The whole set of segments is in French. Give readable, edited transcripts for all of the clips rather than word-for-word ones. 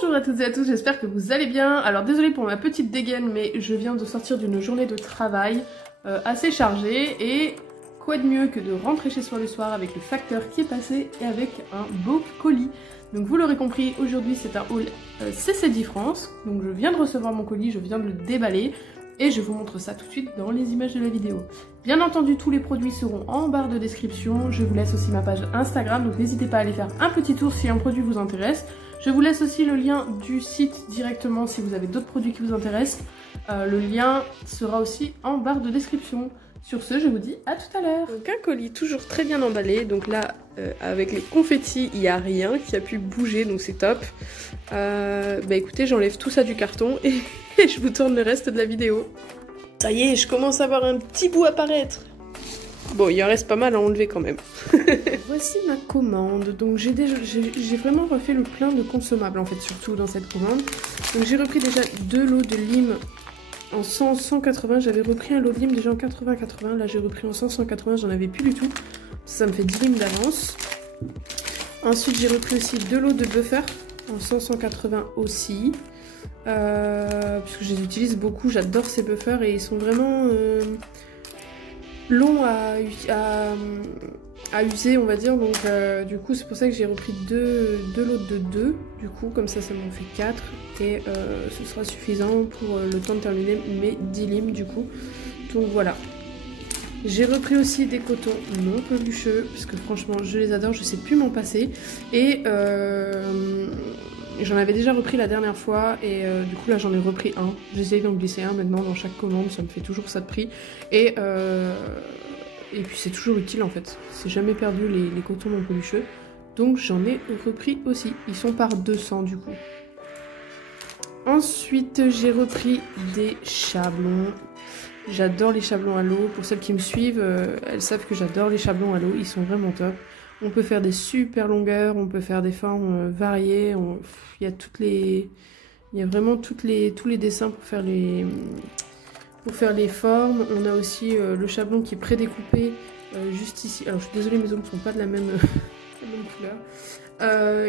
Bonjour à toutes et à tous, j'espère que vous allez bien. Alors désolée pour ma petite dégaine, mais je viens de sortir d'une journée de travail assez chargée. Et quoi de mieux que de rentrer chez soi le soir avec le facteur qui est passé et avec un beau colis. Donc vous l'aurez compris, aujourd'hui c'est un haul CCD France. Donc je viens de recevoir mon colis, je viens de le déballer. Et je vous montre ça tout de suite dans les images de la vidéo. Bien entendu, tous les produits seront en barre de description. Je vous laisse aussi ma page Instagram, donc n'hésitez pas à aller faire un petit tour si un produit vous intéresse. Je vous laisse aussi le lien du site directement si vous avez d'autres produits qui vous intéressent. Le lien sera aussi en barre de description. Sur ce, je vous dis à tout à l'heure. Donc un colis toujours très bien emballé. Donc là, avec les confettis, il n'y a rien qui a pu bouger, donc c'est top. Bah écoutez, j'enlève tout ça du carton et je vous tourne le reste de la vidéo. Ça y est, je commence à voir un petit bout apparaître. Bon, il en reste pas mal à enlever quand même. Voici ma commande. Donc j'ai vraiment refait le plein de consommables en fait, surtout dans cette commande. Donc j'ai repris déjà 2 lots de limes en 100-180. J'avais repris un lot de limes déjà en 80-80. Là j'ai repris en 100-180, j'en avais plus du tout. Ça me fait 10 limes d'avance. Ensuite j'ai repris aussi 2 lots de buffer en 100-180 aussi. Puisque je les utilise beaucoup, j'adore ces buffers et ils sont vraiment longs à user on va dire, donc du coup c'est pour ça que j'ai repris 2 lots de 2, du coup comme ça m'en fait 4 et ce sera suffisant pour le temps de terminer mes 10 limes du coup, donc voilà. J'ai repris aussi des cotons non pelucheux parce que franchement je les adore, je sais plus m'en passer et j'en avais déjà repris la dernière fois et du coup là j'en ai repris un. J'essaye d'en glisser un maintenant dans chaque commande, ça me fait toujours ça de prix. Et puis c'est toujours utile en fait. C'est jamais perdu les cotons non pelucheux. Donc j'en ai repris aussi. Ils sont par 200 du coup. Ensuite j'ai repris des chablons. J'adore les chablons à l'eau. Pour celles qui me suivent, elles savent que j'adore les chablons à l'eau. Ils sont vraiment top. On peut faire des super longueurs, on peut faire des formes variées. Il y a vraiment tous les dessins pour faire les formes. On a aussi le chablon qui est prédécoupé juste ici. Alors je suis désolée, mes ongles ne sont pas de la même couleur.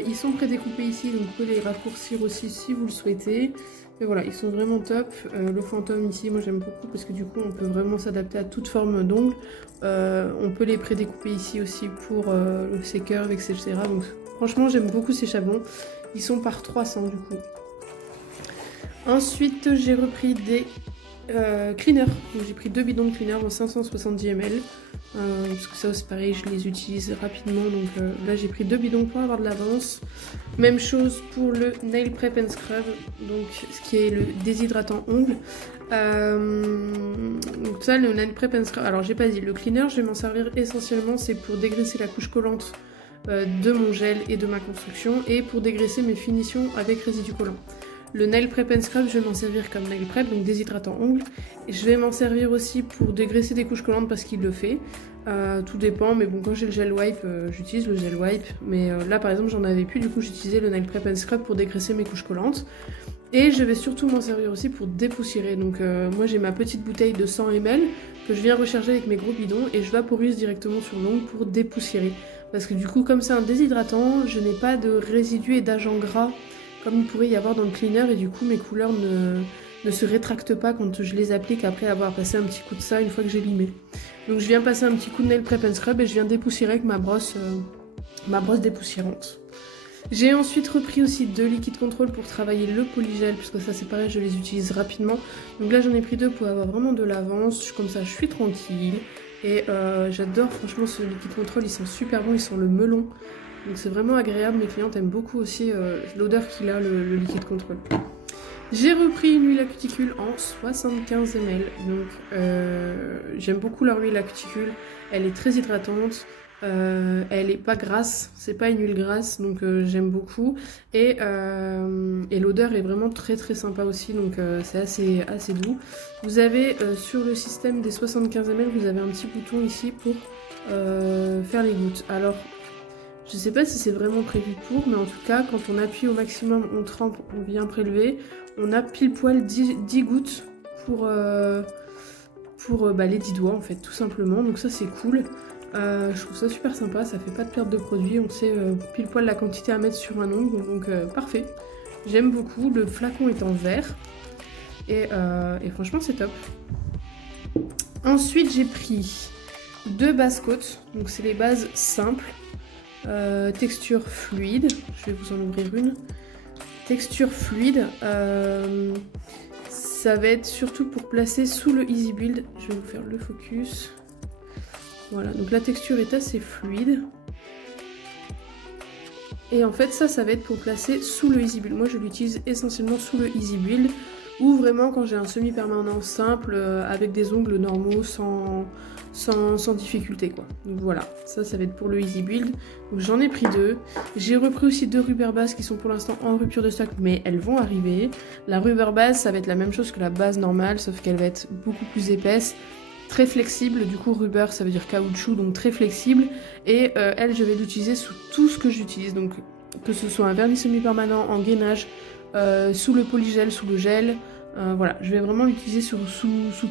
Ils sont prédécoupés ici, donc vous pouvez les raccourcir aussi si vous le souhaitez. Et voilà, ils sont vraiment top. Le fantôme ici, moi j'aime beaucoup parce que du coup on peut vraiment s'adapter à toute forme d'ongles. On peut les prédécouper ici aussi pour ces curves, etc. Donc franchement j'aime beaucoup ces chablons. Ils sont par 300 du coup. Ensuite j'ai repris des cleaners. J'ai pris 2 bidons de cleaners en 570 ml. Parce que ça c'est pareil, je les utilise rapidement. Donc là j'ai pris 2 bidons pour avoir de l'avance. Même chose pour le Nail Prep and Scrub, donc ce qui est le déshydratant ongle. Donc ça, le Nail Prep and Scrub, alors j'ai pas dit, le cleaner je vais m'en servir essentiellement, c'est pour dégraisser la couche collante de mon gel et de ma construction et pour dégraisser mes finitions avec résidus collants. Le Nail Prep and Scrub, je vais m'en servir comme Nail Prep, donc déshydratant ongle. Et je vais m'en servir aussi pour dégraisser des couches collantes parce qu'il le fait. Tout dépend, mais bon, quand j'ai le gel wipe, j'utilise le gel wipe. Mais là, par exemple, j'en avais plus, du coup, j'utilisais le Nail Prep and Scrub pour dégraisser mes couches collantes. Et je vais surtout m'en servir aussi pour dépoussiérer. Donc moi, j'ai ma petite bouteille de 100 ml que je viens recharger avec mes gros bidons et je vaporise directement sur l'ongle pour dépoussiérer. Parce que du coup, comme c'est un déshydratant, je n'ai pas de résidus et d'agents gras comme il pourrait y avoir dans le cleaner et du coup mes couleurs ne se rétractent pas quand je les applique après avoir passé un petit coup de ça une fois que j'ai limé. Donc je viens passer un petit coup de Nail Prep and Scrub et je viens dépoussiérer avec ma brosse dépoussiérante. J'ai ensuite repris aussi 2 liquides contrôle pour travailler le polygel, puisque ça c'est pareil, je les utilise rapidement. Donc là j'en ai pris 2 pour avoir vraiment de l'avance, comme ça je suis tranquille. Et j'adore franchement ce liquide contrôle, ils sont super bons, ils sont le melon. Donc c'est vraiment agréable, mes clientes aiment beaucoup aussi l'odeur qu'il a, le liquide contrôle. J'ai repris une huile à cuticule en 75 ml, donc j'aime beaucoup leur huile à cuticule, elle est très hydratante, elle est pas grasse, c'est pas une huile grasse, donc j'aime beaucoup. Et l'odeur est vraiment très très sympa aussi, donc c'est assez doux. Vous avez sur le système des 75 ml, vous avez un petit bouton ici pour faire les gouttes. Alors je sais pas si c'est vraiment prévu pour, mais en tout cas, quand on appuie au maximum, on trempe, on vient prélever, on a pile poil 10 gouttes pour les 10 doigts en fait, tout simplement. Donc ça c'est cool. Je trouve ça super sympa, ça fait pas de perte de produit, on sait pile poil la quantité à mettre sur un ongle, donc parfait. J'aime beaucoup, le flacon est en verre. Et franchement c'est top. Ensuite j'ai pris 2 bases côtes. Donc c'est les bases simples. Texture fluide. Je vais vous en ouvrir une. Texture fluide. Ça va être surtout pour placer sous le Easy Build. Je vais vous faire le focus. Voilà, donc la texture est assez fluide. Et en fait ça va être pour placer sous le Easy Build. Moi je l'utilise essentiellement sous le Easy Build. Ou vraiment quand j'ai un semi-permanent simple avec des ongles normaux sans difficulté quoi. Donc voilà, ça va être pour le Easy Build. Donc j'en ai pris 2. J'ai repris aussi 2 rubber bases qui sont pour l'instant en rupture de stock mais elles vont arriver. La rubber base ça va être la même chose que la base normale sauf qu'elle va être beaucoup plus épaisse. Très flexible, du coup rubber ça veut dire caoutchouc donc très flexible. Et elle je vais l'utiliser sous tout ce que j'utilise. Donc que ce soit un vernis semi-permanent en gainage, sous le polygel, sous le gel. Voilà, je vais vraiment l'utiliser sous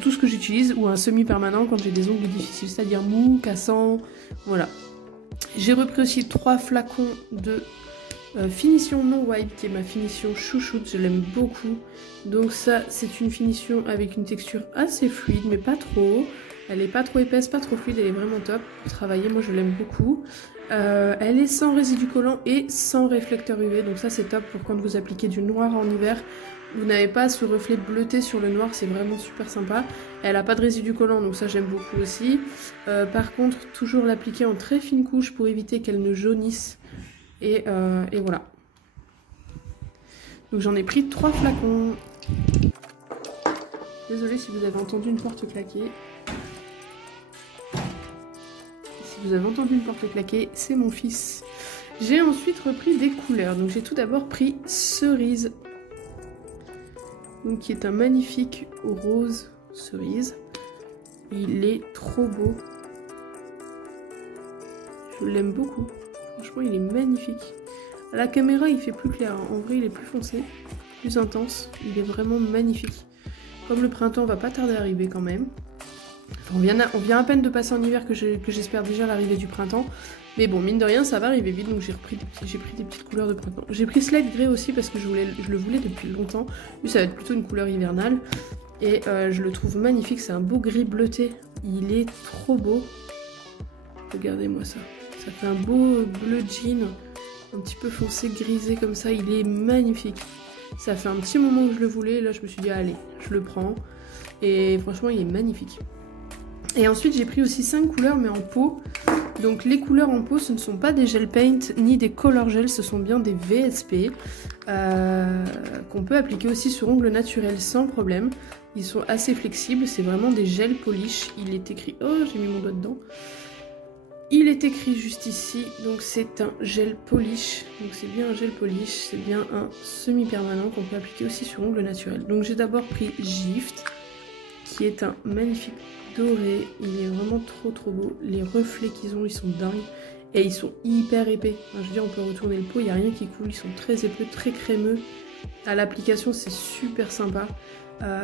tout ce que j'utilise ou un semi-permanent quand j'ai des ongles difficiles, c'est-à-dire mou, cassant, voilà. J'ai repris aussi 3 flacons de finition non white qui est ma finition chouchoute, je l'aime beaucoup. Donc ça, c'est une finition avec une texture assez fluide mais pas trop. Elle est pas trop épaisse, pas trop fluide, elle est vraiment top pour travailler, moi je l'aime beaucoup. Elle est sans résidu collant et sans réflecteur UV, donc ça c'est top pour quand vous appliquez du noir en hiver. Vous n'avez pas ce reflet bleuté sur le noir, c'est vraiment super sympa. Elle n'a pas de résidu collant, donc ça j'aime beaucoup aussi. Par contre, toujours l'appliquer en très fine couche pour éviter qu'elle ne jaunisse. Et voilà. Donc j'en ai pris 3 flacons. Désolée si vous avez entendu une porte claquer. Si vous avez entendu une porte claquer, c'est mon fils. J'ai ensuite repris des couleurs. Donc j'ai tout d'abord pris cerise. Donc, qui est un magnifique rose cerise. Il est trop beau. Je l'aime beaucoup. Franchement, il est magnifique. À la caméra, il fait plus clair. En vrai, il est plus foncé, plus intense. Il est vraiment magnifique. Comme le printemps va pas tarder à arriver quand même. Enfin, on vient à peine de passer en hiver que j'espère déjà l'arrivée du printemps. Mais bon, mine de rien, ça va arriver vite, donc j'ai pris des petites couleurs de printemps. J'ai pris Slate Grey aussi parce que je le voulais depuis longtemps. Lui, ça va être plutôt une couleur hivernale. Et je le trouve magnifique, c'est un beau gris bleuté. Il est trop beau. Regardez-moi ça. Ça fait un beau bleu jean, un petit peu foncé, grisé comme ça. Il est magnifique. Ça fait un petit moment que je le voulais, là je me suis dit allez, je le prends. Et franchement, il est magnifique. Et ensuite, j'ai pris aussi 5 couleurs, mais en pot. Donc les couleurs en pot, ce ne sont pas des gel paint ni des color gel, ce sont bien des VSP qu'on peut appliquer aussi sur ongles naturels sans problème. Ils sont assez flexibles, c'est vraiment des gel polish. Il est écrit... Oh, j'ai mis mon doigt dedans. Il est écrit juste ici, donc c'est un gel polish. Donc c'est bien un gel polish, c'est bien un semi-permanent qu'on peut appliquer aussi sur ongles naturels. Donc j'ai d'abord pris Gift, qui est un magnifique doré, il est vraiment trop beau. Les reflets qu'ils ont, ils sont dingues. Et ils sont hyper épais. Enfin, je veux dire, on peut retourner le pot, il n'y a rien qui coule. Ils sont très épais, très crémeux. À l'application, c'est super sympa.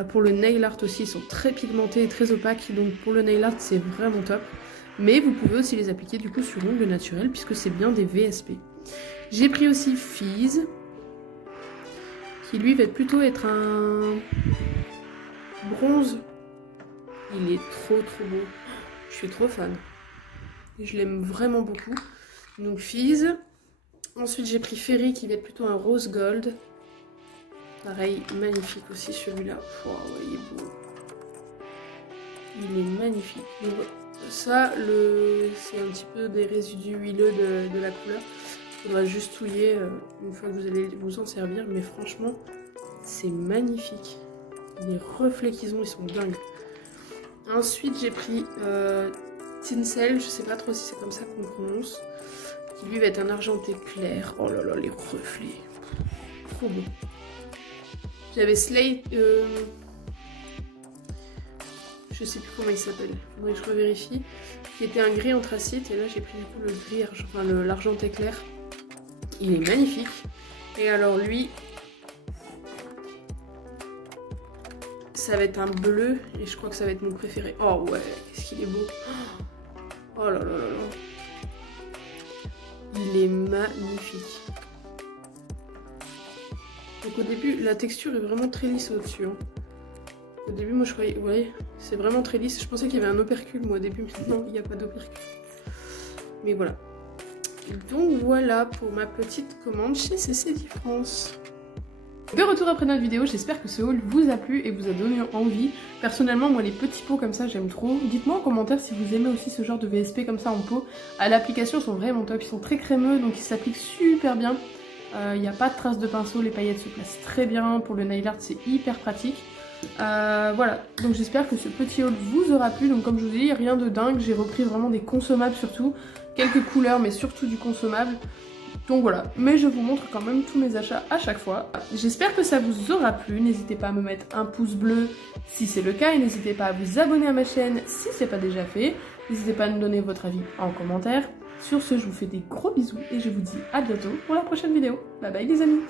Pour le nail art aussi, ils sont très pigmentés et très opaques. Donc pour le nail art, c'est vraiment top. Mais vous pouvez aussi les appliquer du coup sur ongles naturels, puisque c'est bien des VSP. J'ai pris aussi Fizz, qui lui va plutôt être un bronze. Il est trop beau. Je suis trop fan. Je l'aime vraiment beaucoup. Donc Fizz. Ensuite j'ai pris Ferry qui va être plutôt un rose gold. Pareil, magnifique aussi celui-là. Wow, il est beau. Il est magnifique. Donc ça, c'est un petit peu des résidus huileux de la couleur. Il faudra juste touiller une fois que vous allez vous en servir. Mais franchement, c'est magnifique. Les reflets qu'ils ont, ils sont dingues. Ensuite, j'ai pris Tinsel, je sais pas trop si c'est comme ça qu'on prononce, qui lui va être un argenté clair. Oh là là, les reflets. Trop beau. J'avais Slate, je sais plus comment il s'appelle, faudrait que je revérifie, qui était un gris anthracite, et là j'ai pris du coup le gris, enfin l'argenté clair. Il est magnifique. Et alors lui, ça va être un bleu et je crois que ça va être mon préféré. Oh ouais, qu'est-ce qu'il est beau. Oh là là là là. Il est magnifique. Donc au début, la texture est vraiment très lisse au-dessus. Hein. Au début, moi je croyais, ouais, c'est vraiment très lisse. Je pensais qu'il y avait un opercule moi au début, mais non, il n'y a pas d'opercule. Mais voilà. Donc voilà pour ma petite commande chez CCD France. De retour après notre vidéo, j'espère que ce haul vous a plu et vous a donné envie. Personnellement, moi les petits pots comme ça j'aime trop. Dites-moi en commentaire si vous aimez aussi ce genre de VSP comme ça en pot. À l'application, ils sont vraiment top, ils sont très crémeux donc ils s'appliquent super bien. Il n'y a pas de traces de pinceau, les paillettes se placent très bien. Pour le nail art, c'est hyper pratique. Voilà, donc j'espère que ce petit haul vous aura plu. Donc comme je vous dis, rien de dingue, j'ai repris vraiment des consommables surtout. Quelques couleurs mais surtout du consommable. Donc voilà, mais je vous montre quand même tous mes achats à chaque fois. J'espère que ça vous aura plu, n'hésitez pas à me mettre un pouce bleu si c'est le cas et n'hésitez pas à vous abonner à ma chaîne si c'est pas déjà fait. N'hésitez pas à me donner votre avis en commentaire. Sur ce, je vous fais des gros bisous et je vous dis à bientôt pour la prochaine vidéo. Bye bye les amis!